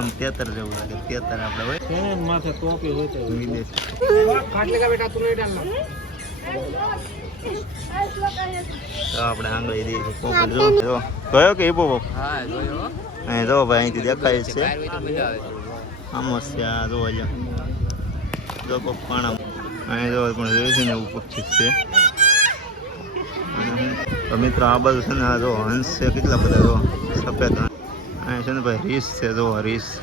આમ 73 જેવું લાગે 73 આપણે હોય છે માથે ટોપી હોય તો વિદેશ કાટલે કા બેટા તું નહીં ડાલના તો આપણે આંગળી દી પોપટ જો કયો કે હિપો પોપ હા જોયો અહીં જો ભાઈ અહીંથી દેખાય છે સમસ્યા જો જો પપ્પાણા અહીં જો પણ જોઈ ને એવું પક્ષી છે તો મિત્રો આ બધું છે ને આ જો હંસ છે કેટલા બધા જો સફેદ અહીં છે ને ભાઈ રીસ છે જો રીસ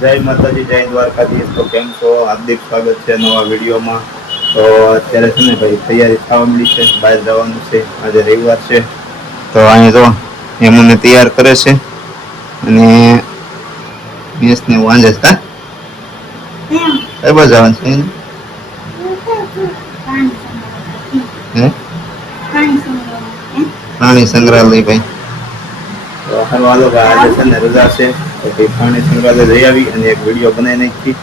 જય માતાજી જય દ્વારકાધીશ તો કેમ છો હાર્દિક સ્વાગત છે નવા વિડીયોમાં તો અત્યારે છે ને ભાઈ તૈયારી થવા મળી છે બહાર જવાનું છે આજે રવિવાર છે તો અહીં તો એમને તૈયાર કરે છે અને મેસને વાંજે છે કઈ બાજુ જવાનું છે પ્રાણી સંગ્રહાલય ભાઈ તો હાલો આજે છે ને રજા છે તો પ્રાણી સંગ્રહાલય જઈ આવી અને એક વિડીયો બનાવી નાખી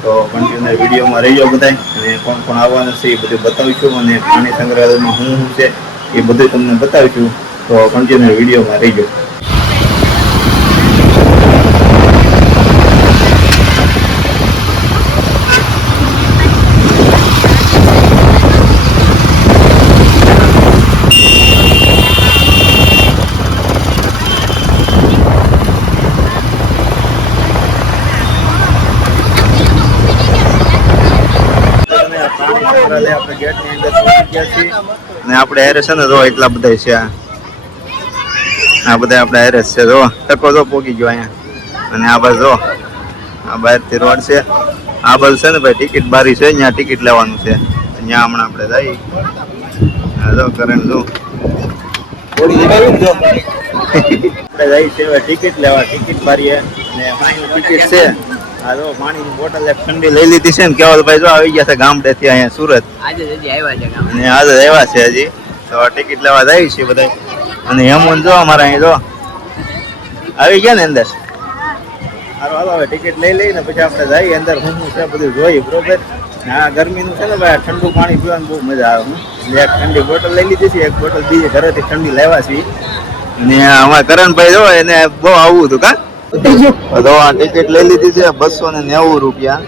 તો કન્ટિન્યુ વિડીયોમાં રહીજો બધાય અને કોણ કોણ આવવાનું છે એ બધું બતાવીશું અને પ્રાણી સંગ્રહાલયમાં શું શું છે એ બધું તમને બતાવીશું તો કન્ટિન્યુ વિડીયોમાં રહીજો આપણે ગેટની અંદર પહોંચી ગયા છીએ અને આપણે હેરે છે ને જો એટલા બધા છે આ બધા આપણે હેરે છે જો ટકો જો પોગી ગયો અહીંયા અને આ બાજુ જો આ બહારથી રોડ છે આ બાજુ છે ને ભાઈ ટિકિટ બારી છે ત્યાં ટિકિટ લેવાનું છે ત્યાં હમણાં આપણે જઈએ જો કરંટ જો આપણે જઈએ છીએ ટિકિટ લેવા ટિકિટ બારીએ અને પાણીની ટિકિટ છે આ જો પાણીની બોટલ એક ઠંડી લઈ લીધી છે ને કેવલભાઈ જો આવી ગયા છે ગામડેથી અહીંયા સુરત આજે હજી આવ્યા છે ગામ અને આજે આવ્યા છે હજી તો ટિકિટ લેવા જાય છે બધા અને હેમન જો અમારા અહીં જો આવી ગયા ને અંદર સારું હાલો હવે ટિકિટ લઈ લઈને પછી આપણે જઈએ અંદર શું શું છે બધું જોઈએ બરોબર આ ગરમીનું છે ને ભાઈ ઠંડુ પાણી પીવાની બહુ મજા આવે એટલે એક ઠંડી બોટલ લઈ લીધી છે એક બોટલ બીજી ઘરેથી ઠંડી લેવા છે અને અમારા કરણભાઈ જો એને બહુ આવવું હતું કા તો આ ટિકિટ લઈ લીધી છે 290 રૂપિયા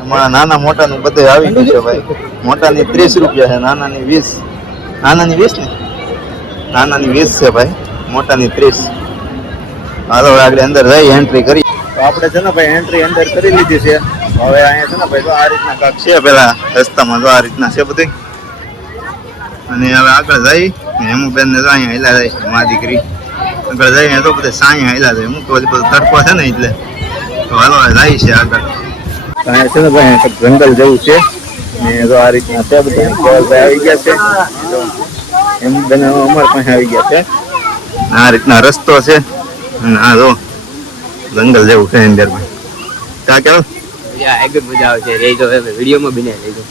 એમાં નાના મોટાનું બધું આવી ગયું છે ભાઈ મોટાની 30 રૂપિયા છે નાનાની 20 નાનાની 20 ને નાનાની 20 છે ભાઈ મોટાની 30 હાલો આગળ અંદર જઈ એન્ટ્રી કરી તો આપણે છે ને ભાઈ એન્ટ્રી અંદર કરી લીધી છે હવે અહીંયા છે ને ભાઈ તો આ રીતના કાંક છે પેલા રસ્તામાં તો આ રીતના છે બધું અને હવે આગળ જઈ હેમુબેન ને તો અહીંયા હેલા જાય મા દીકરી આગળ જઈને તો બધા સાંઈ હેલા જાય હું તો બધું તડકો છે ને એટલે તો હાલો જાય છે આગળ અહીંયા છે ને ભાઈ જંગલ જેવું છે ને તો આ રીતના છે બધા આવી ગયા છે તો એમ બને અમાર પાસે આવી ગયા છે આ રીતના રસ્તો છે અને આ જો જંગલ જેવું છે અંદર ભાઈ ક્યાં કેવું આગળ મજા આવે છે રેજો વિડીયોમાં બને રેજો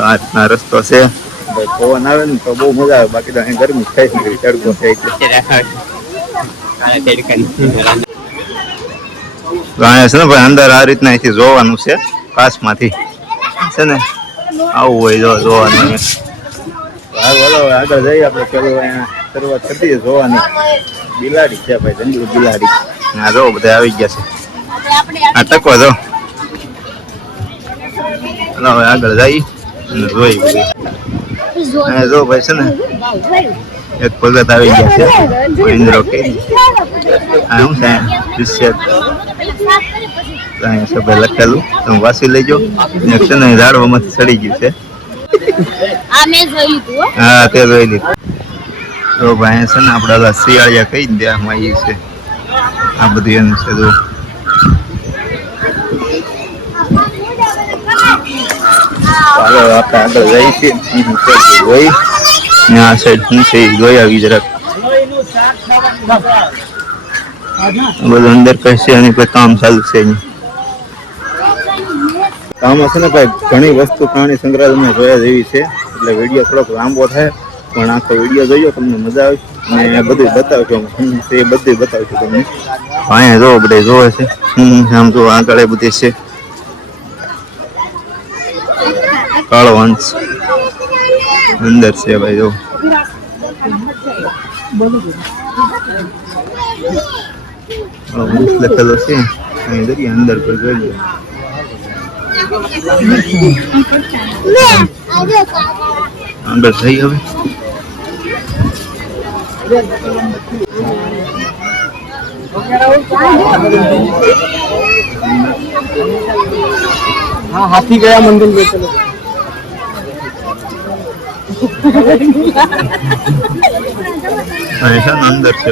આ રીતના રસ્તો છે ભાઈ પવન આવે ને તો બહુ મજા આવે બાકી તો અહીં ગરમી થાય ને તડકો થાય તો અહીંયા છે ને ભાઈ અંદર આ રીતના અહીંથી જોવાનું છે કાચમાંથી છે ને આવું હોય જો જોવાનું આગળ જઈએ આપણે પેલું અહીંયા શરૂઆત કરી જોવાની બિલાડી છે ભાઈ જંગલી બિલાડી હા જો બધા આવી ગયા છે આ ટકો જો હવે આગળ જઈ અને જોઈ બધી જો ભાઈ છે ને એક ભગત આવી ગયા છે મહેન્દ્રો કે આ શું છે દૃશ્ય સભા લખેલું તમે વાસી લેજો છે ને ઝાડવામાંથી સડી ગયું છે હા તે જોઈ લીધું તો ભાઈ છે ને આપણે ઓલા શિયાળિયા કહી દે આમાં એ છે આ બધું એનું છે જો ચાલો આપણે આગળ જઈએ છીએ જોઈ આ સાઈડ શું છે જોઈ આવી જરાક બધું અંદર કહેશે અને કોઈ કામ ચાલુ છે આમાં છે ને ભાઈ ઘણી વસ્તુ પ્રાણી સંગ્રહાલયમાં જોયા જેવી છે એટલે વિડીયો થોડોક લાંબો થાય પણ આખો વિડીયો જોયો તમને મજા આવે અને બધું બતાવશું એ બધું બતાવશું તમને અહીંયા જો બધા જોવે છે આમ જો આગળ બધી છે કાળો હંસ અંદર છે ભાઈ જો લખેલો છે અહીં જઈએ અંદર પર જોઈએ. અંદર થઈ હવે हाँ हाथी गया मंदिर में चलो ऐसा अंदर से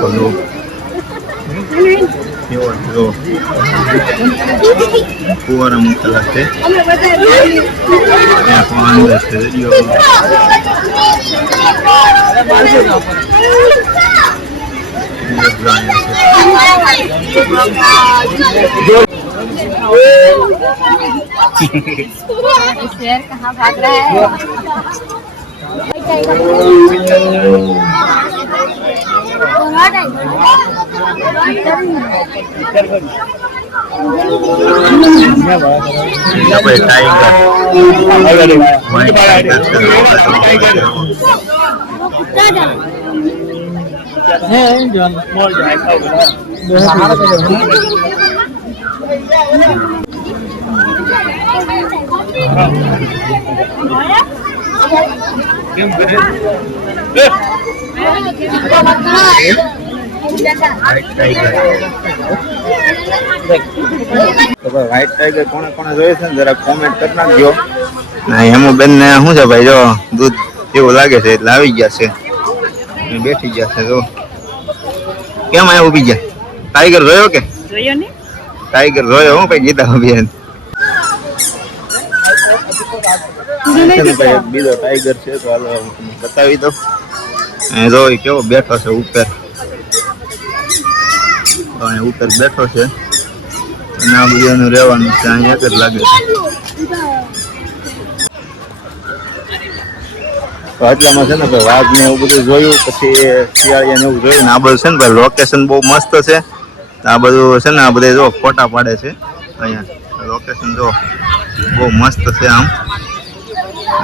बोलो जो पूरा मुकला से अंदर से जो शेर कहाँ भाग रहा है? વ્હાઈટ ટાઈગર કોને કોને જોઈએ છે ને જરા કોમેન્ટ કરી નાખજો. હેમુબેન ને શું છે ભાઈ, જો દૂધ જેવું લાગે છે એટલે આવી ગયા છે, બેઠી ગયા છે. જો કેમ આયા ઉભી ગયા? ટાઈગર જોયો કે? જોયો ને? ટાઈગર જોયો હું ભાઈ ગીતા અભિયાન. બીજો ટાઈગર છે તો હાલો બતાવી દો. જો કેવો બેઠો છે ઉપર, ઉપર બેઠો છે અને આ બધું એનું રહેવાનું છે. અહીંયા એક જ લાગે છે. તો આટલામાં છે ને ભાઈ વાઘ ને એવું બધું જોયું, પછી શિયાળિયા ને એવું જોયું ને આ બધું છે ને ભાઈ લોકેશન બહુ મસ્ત છે. આ બધું છે ને આ બધા જો ફોટા પાડે છે. અહીંયા લોકેશન જો બહુ મસ્ત છે આમ.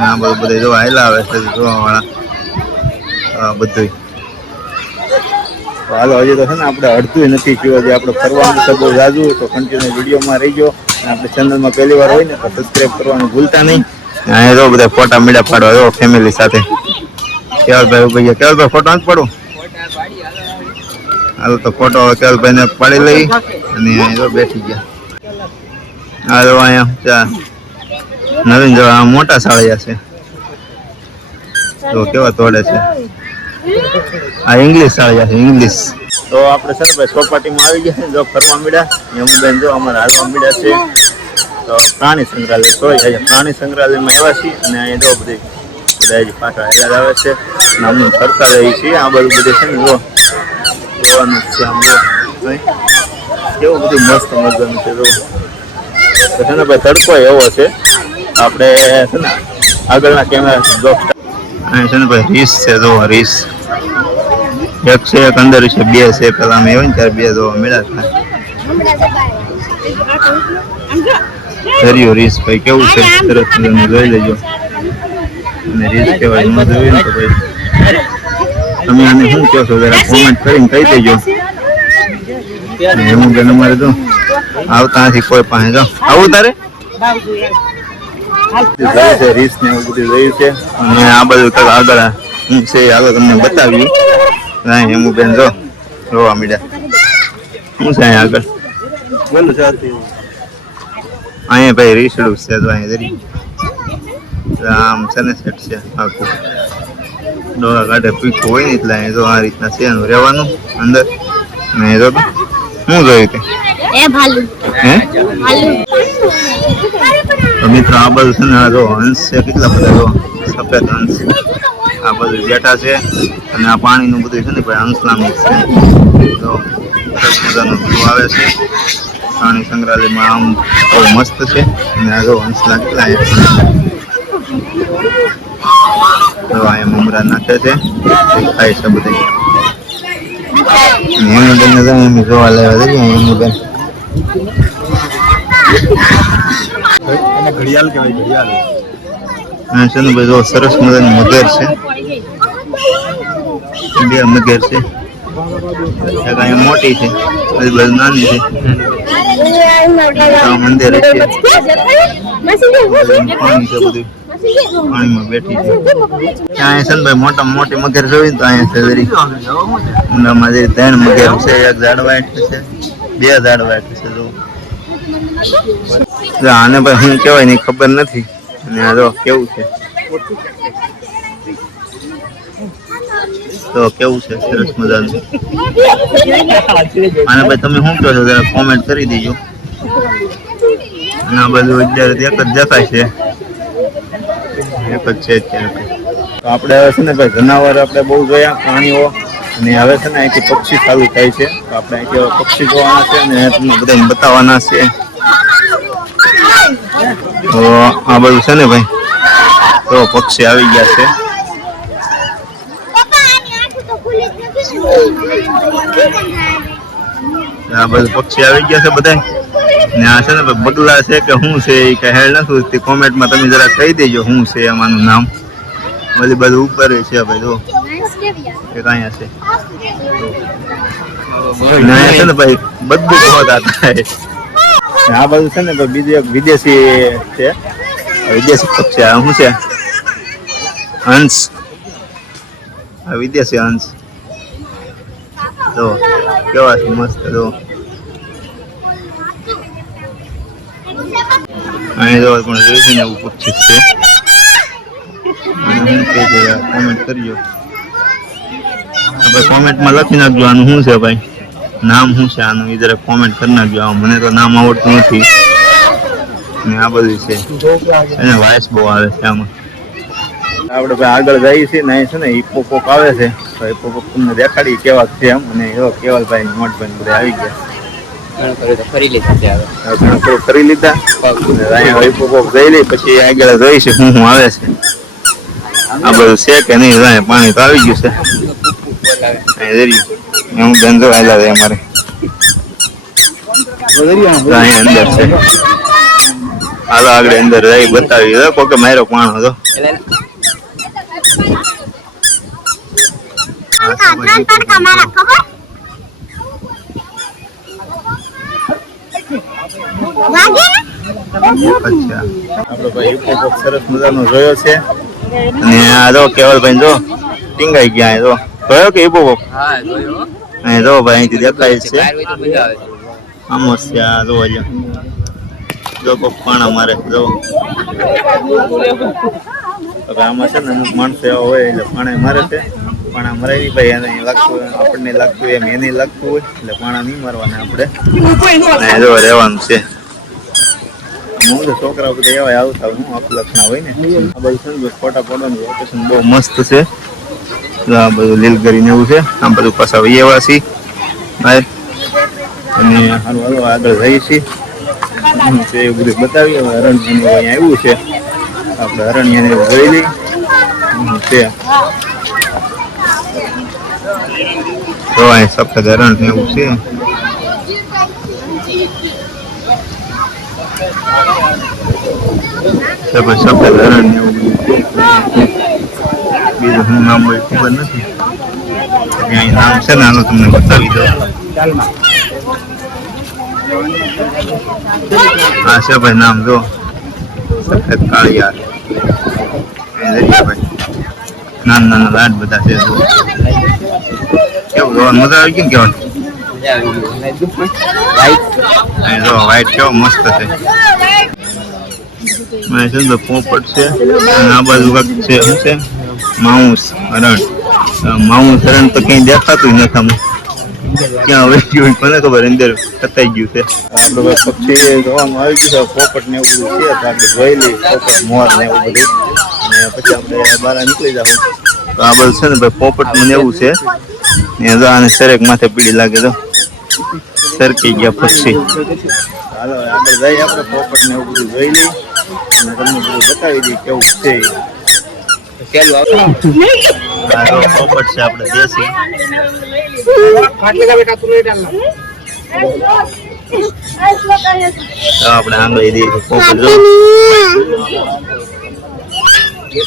આ બધું બધા જો હાલા આવે છે જોવા વાળા બધું. તો હાલો હજી તો છે ને આપણે અડધું નથી થયું, હજી આપણે ફરવાનું છે બહુ જાજુ. તો કન્ટિન્યુ વિડીયોમાં રહીજો. આપણે ચેનલમાં પહેલી વાર હોય ને તો સબસ્ક્રાઈબ કરવાનું ભૂલતા નહીં. અહીંયા જો બધા ફોટા મીડા પાડવા જો ફેમિલી સાથે. કેવલભાઈ ઉભી ગયા. કેવલભાઈ ફોટો નથી પાડું? હાલો તો ફોટો કેવલભાઈ ને પાડી લઈ અને અહીંયા જો બેઠી ગયા. હા જો અહીંયા નવીન જો આ મોટા સાળિયા છે તો કેવા તોડે છે. આ ઇંગ્લિશ સાળિયા છે, ઇંગ્લિશ. તો આપણે છે ને ભાઈ ચોપાટીમાં આવી ગયા છે. જો ફરવા મળ્યા યમુબેન જો અમારે હાલવા મળ્યા છે. તો પ્રાણી સંગ્રહાલય સોરી પ્રાણી સંગ્રહાલયમાં આવ્યા છીએ અને અહીંયા જો બધી બધા હજી પાછળ હેરાદ આવે છે અને અમને ફરતા રહી છીએ. આ બધું બધું છે ને જો જોવાનું છે આમ જો કેવું બધું મસ્ત મજાનું છે. જો તો છે ને ભાઈ તડકો એવો છે. આપણે છે ને આગળના કેમેરા જો અહીંયા છે ને ભાઈ રીસ છે. જો રીસ એક છે, એક અંદર છે, બે છે. પેલા અમે હોય ને ત્યારે બે જોવા મળ્યા હતા. હરિયો રીસ ભાઈ કેવું છે સરસ મજાનું જોઈ લેજો. અને રીસ કહેવાય ન જોયું ને તો ભાઈ તમે આને શું કહો છો જરા કોમેન્ટ કરીને કહી દેજો. એમ કે અમારે તો આવતા નથી કોઈ પાસે. જો આવું તારે જોયું છે રીસ ને એવું બધું જોયું છે. અને આ બધું તક આગળ હું છે આગળ તમને બતાવ્યું. એમ બેન જો જોવા મળ્યા શું છે અહીંયા આગળ બોલું છે. અહીંયા ભાઈ રીસડું છે તો અહીંયા જરી આમ છે ને સેટ છે આખું ડોળા કાઢે પીખું હોય ને એટલે અહીંયા જો આ રીતના છે એનું રહેવાનું અંદર. ને જો શું જોયું તે હે મિત્રો આ બધું છે ને જો હંસ છે કેટલા બધા જો સફેદ હંસ આ બધું બેઠા છે. અને આ પાણીનું બધું છે ને ભાઈ હંસલામી છે. તો સરસ મજાનું બધું આવે છે. પ્રાણી સંગ્રહાલયમાં આમ બહુ મસ્ત છે. અને આ જો હંસલા કેટલા અહીંયા મમરા નાખે છે ખાય છે બધું. હેમુબેન ને તમે જોવા લાવ્યા છે. હેમુબેન ઘડિયાળ કેવાય ઘડિયાળ. હા છે ને ભાઈ જો સરસ મજાની મગર છે. બે મગર છે, એક અહીંયા મોટી છે, બધી બધી નાની છે. આ મંદિર છે, પાણી છે, બધું પાણીમાં બેઠી છે. ત્યાં છે ને ભાઈ મોટામાં મોટી મગર જોઈ તો અહીંયા છે જરી ઊંડામાં જરી 3 મગર છે, એક ઝાડવા હેઠળ છે, 2 ઝાડવા હેઠળ છે. જો આને ભાઈ શું કહેવાય ની ખબર નથી. અને આ જો કેવું છે, તો કેવું છે સરસ મજાનું. અને ભાઈ તમે શું કહો છો જરા કોમેન્ટ કરી દેજો. અને આ બધું અત્યારે એક જ દેખાય છે, એક જ છે અત્યારે. તો આપણે હવે છે ને ભાઈ જનાવર આપણે બહુ જોયા, પ્રાણીઓ, અને હવે છે ને અહીંથી પક્ષી ચાલુ થાય છે. તો આપણે અહીંથી હવે પક્ષી જોવાના છે અને તમને બધાને બતાવવાના છે. તો આ બધું છે ને ભાઈ, તો પક્ષી આવી ગયા છે. આ બધું પક્ષી આવી ગયા છે બધા. ને આ છે ને બગલા છે કે શું છે એ કઈ હેડ નથી. કોમેન્ટમાં તમે જરા કહી દેજો શું છે એમાંનું નામ. બધી બધું ઉપર છે ભાઈ. જો એક અહીંયા છે, અહીંયા છે ને ભાઈ બધું બહુ થાય. આ બધું છે ને ભાઈ બીજું એક વિદેશી છે, વિદેશી પક્ષી. આ શું છે? હંસ. આ વિદેશી હંસ. તો કેવા છે મસ્ત. તો અહીં જો પણ જોઈશું ને એવું પક્ષી છે. કોમેન્ટ કરજો ભાઈ, કોમેન્ટમાં લખી નાખજો આનું શું છે ભાઈ, નામ શું છે આનું એ જરા કોમેન્ટ કરી નાખજો. મને તો નામ આવડતું નથી. ને આ બધું છે એને વાઇસ બહુ આવે છે આમાં. આપણે ભાઈ આગળ જઈએ છીએ ને, અહીં છે ને હિપ્પોપોપ આવે છે. તો હિપ્પોપોપ તમને દેખાડી કેવા છે એમ. અને એવો કેવલભાઈ મોટભાઈ બધા આવી ગયા. ફરી લીધા છે હવે. ઘણું ખરું કરી લીધા. અહીંયા હિપ્પોપોપ જઈ લઈ પછી આગળ જઈશું શું શું આવે છે. આ બધું છે કે નહીં? જાય પાણી તો આવી ગયું છે. હું ધંધો આવેલા છે અમારે અહીંયા અંદર છે. હાલો આગળ અંદર જઈ બતાવી. કોકે મારો પાણો હતો. અચ્છા, આપડે ભાઈ હિપ્પોપોપ સરસ મજાનો જોયો છે. અને આ જો કેવલભાઈ જો ટીંગાઈ ગયા. જો જોયો કે હિપ્પોપોપ? હા જોયો. અહીં જો ભાઈ અહીંથી દેખાય છે. બહાર હોય તો મજા આવે છે. આમ છે. આ જો જો કોક પાણા મારે. જો હવે આમાં છે ને અમુક માણસો એવા હોય એટલે પાણા મારે છે. પાણા મરાવી ભાઈ એને લાગતું આપણને લાગતું એમ એને લાગતું હોય એટલે પાણા નહીં મારવાના આપણે. જો રહેવાનું છે. હું તો છોકરા બધા એવા આવતા હું અપલક્ષના હોય ને. આ બધું છે ને ફોટા પાડવાનું લોકેશન બહુ મસ્ત છે. આ બધું લીલગરી ને એવું છે. આમ બધું પાછા એવા છે ભાઈ. અને સારું હાલો આગળ જઈએ છીએ. એ બધું બતાવીએ. હવે હરણિયાનું અહીંયા આવ્યું છે. આપણે હરણિયાને જોઈ લઈ છે. તો અહીં સફેદ હરણ ને એવું છે. સફેદ હરણ ને એવું બીજું શું નામ હોય ખબર નથી. અહીં નામ છે ને આનું તમને બતાવી દો. હા છે ભાઈ નામ જો સફેદ કાળિયાર. ભાઈ નાના નાના લાડ બધા છે. કેવું જોવાનું મજા આવી ગઈ ને કેવાનું? જો વ્હાઈટ કેવો મસ્ત છે. પોપટ છે. અને આ બાજુ કાંઈક છે. શું છે? માઉસ હરણ. માઉસ હરણ તો ક્યાંય દેખાતું નથી આમ. ક્યાં હવે ગયું કોને ખબર? અંદર કતાઈ ગયું છે. આપણે પક્ષી જોવાનું આવી ગયું છે. પોપટ ને એવું બધું છે. તો આપણે જોઈ લઈએ પોપટ મોર ને એવું બધું. અને પછી આપણે બહાર નીકળી જાવ. તો આ બધું છે ને ભાઈ પોપટ મને એવું છે. આને સરેક માથે પીડી લાગે તો સરકી ગયા પક્ષી. હાલો આગળ જઈએ આપણે પોપટ ને એવું બધું જોઈ લઈએ અને તમને બધું બતાવી દઈએ કેવું છે. પોપટ છે આપણે દેશી. આપણે આંગળી દઈએ પોપટ જો.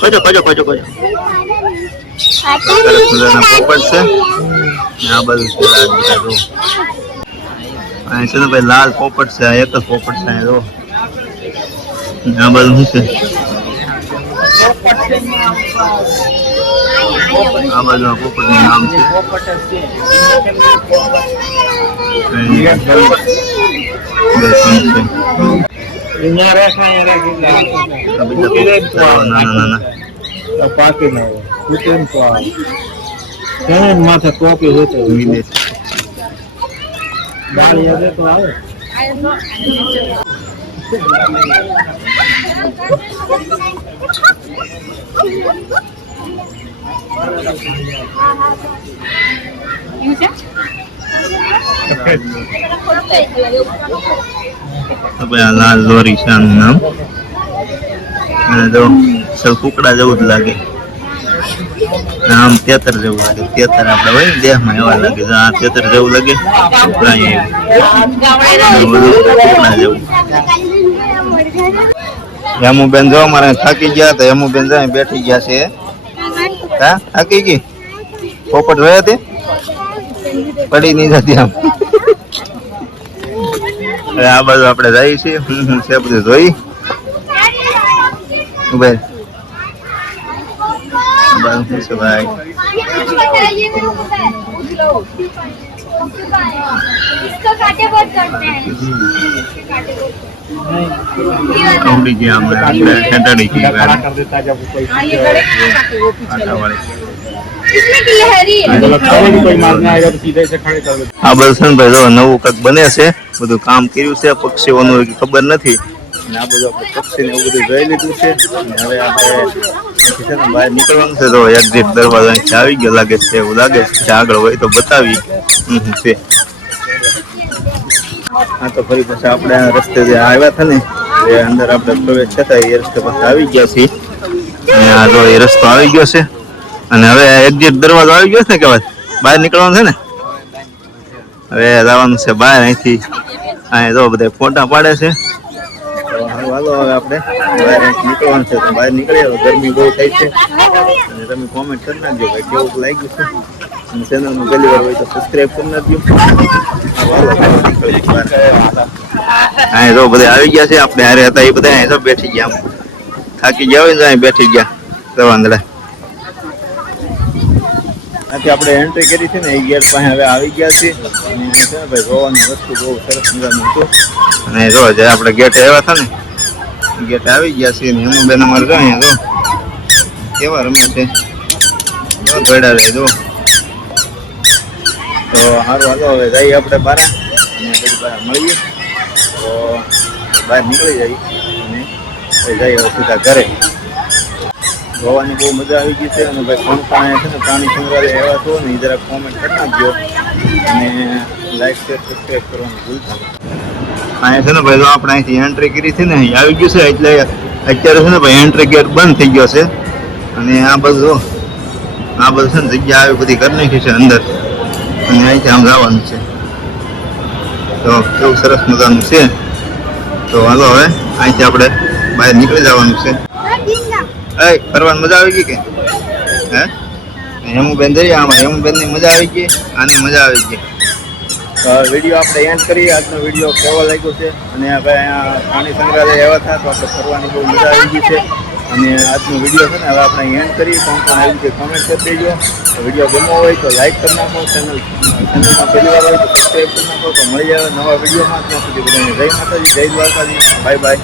કજો કજો કજો કજો સરસ મજાના પોપટ છે. આ બધું છે બધા જો. અહીં છે ને ભાઈ લાલ પોપટ છે. આ એક જ પોપટ છે અહીં જો. આ બધું શું છે? આ બાજુ પોપટનું નામ છે. નાના માથે ટોપી હોતો વિદેશ બાળી આવે તો આવે લાલ દોરી છે આનું નામ. અને જો સૌ કુકડા જેવું જ લાગે. આમ તેતર જેવું લાગે. તેતર આપણે હોય ને દેહમાં એવા લાગે. આ તેતર જેવું લાગે. કુકડા જેવું. હેમુબેન જો અમારે થાકી ગયા તો હેમુબેન જો બેઠી ગયા છે. હા થાકી ગઈ. પોપટ જોયા તે પડી નહીં જતી આમ. આ બાજુ આપણે જઈએ છીએ. હું છે બધું જોઈ ભાઈ. શું છે ભાઈ? કવડી ગયા અમે આપણે ખેંટાડી ગઈ આ બધું છે ને ભાઈ જો નવું કંઈક બને છે. બધું કામ કર્યું છે પક્ષીઓનું ખબર નથી. અને આ બધું આપણે પક્ષી ને એવું બધું જોઈ લીધું છે. હવે આપણે છે ને બહાર નીકળવાનું છે. તો એક્ઝિટ દરવાજો અહીંથી આવી ગયો લાગે છે. એવું લાગે છે આગળ હોય તો બતાવી છે. હા તો ફરી પછી આપણે આ રસ્તે જે આવ્યા હતા ને એ અંદર આપણે પ્રવેશ થતા એ રસ્તે પછી આવી ગયા છીએ. અને આ જો એ રસ્તો આવી ગયો છે. અને હવે એક્ઝિટ દરવાજો આવી ગયો છે ને કહેવાય બહાર નીકળવાનું છે ને. હવે જવાનું છે બહાર અહીંથી. અહીંયા જો બધા ફોટા પાડે છે. હાલો હવે આપણે બહાર નીકળવાનું છે. તો બહાર નીકળીએ તો ગરમી બહુ થાય છે. અને તમે કોમેન્ટ કરી નાખજો ભાઈ કેવું લાગ્યું છે. અને ચેનલમાં પહેલી વાર હોય તો સબસ્ક્રાઈબ કરી નાખજો. હા તો બધા આવી ગયા છે. આપણે હારે હતા એ બધા અહીં તો બેઠી ગયા. થાકી ગયા હોય ને અહીં બેઠી ગયા રવાંદડા. ત્યાંથી આપણે એન્ટ્રી કરી છે ને એ ગેટ પાસે હવે આવી ગયા છે. અને છે ને ભાઈ જોવાની વસ્તુ બહુ સરસ મજાનું હતું. અને જો જે આપણે ગેટ આવ્યા હતા ને ગેટ આવી ગયા છે. હેમુબેન અમારે જો અહીંયા જો કેવા રમે છે. દોડ્યા રહે જો. તો સારું હાલો હવે જઈએ આપણે બહાર અને પછી બહાર મળીએ. તો બહાર નીકળી જઈએ અને જઈએ સીધા ઘરે. જોવાની બહુ મજા આવી ગઈ છે. અને ભાઈ કોણ પણ છે ને પ્રાણી સંગ્રહાલય એવા છો ને એ જરાક કોમેન્ટ કરી નાખજો. અને લાઈક શેર સબસ્ક્રાઈબ કરવાનું ભૂલતા નહીં. અહીંયા છે ને ભાઈ જો આપણે અહીંથી એન્ટ્રી કરી છે ને અહીં આવી ગયું છે. એટલે અત્યારે છે ને ભાઈ એન્ટ્રી ગેટ બંધ થઈ ગયો છે. અને આ બધું છે ને જગ્યા આવી બધી કરી નાખી છે અંદર. અને અહીંથી આમ જવાનું છે. તો કેવું સરસ મજાનું છે. તો હાલો હવે અહીંથી આપણે બહાર નીકળી જવાનું છે. ફરવાની મજા આવી ગઈ કે હે? હેમુબેન જઈએ આમાં. હેમુબેનની મજા આવી ગઈ. આની મજા આવી ગઈ. વિડીયો આપણે એન્ડ કરીએ. આજનો વિડીયો કેવો લાગ્યો છે. અને હવે અહીંયા પ્રાણી સંગ્રહાલય એવા હતા તો આપણે ફરવાની બહુ મજા આવી ગઈ છે. અને આજનો વિડીયો છે ને હવે આપણે એન્ડ કરીએ. કોણ પણ આવી રીતે કોમેન્ટ કરી દેજો. વિડીયો ગમવો હોય તો લાઈક કરી નાખો. ચેનલમાં પહેલી વાર હોય તો સબસ્ક્રાઈબ કરી નાખો. તો મળી જાય નવા વિડીયોમાં. ત્યાં સુધી બધાને જય માતાજી, જય દ્વારકાજી, બાય બાય.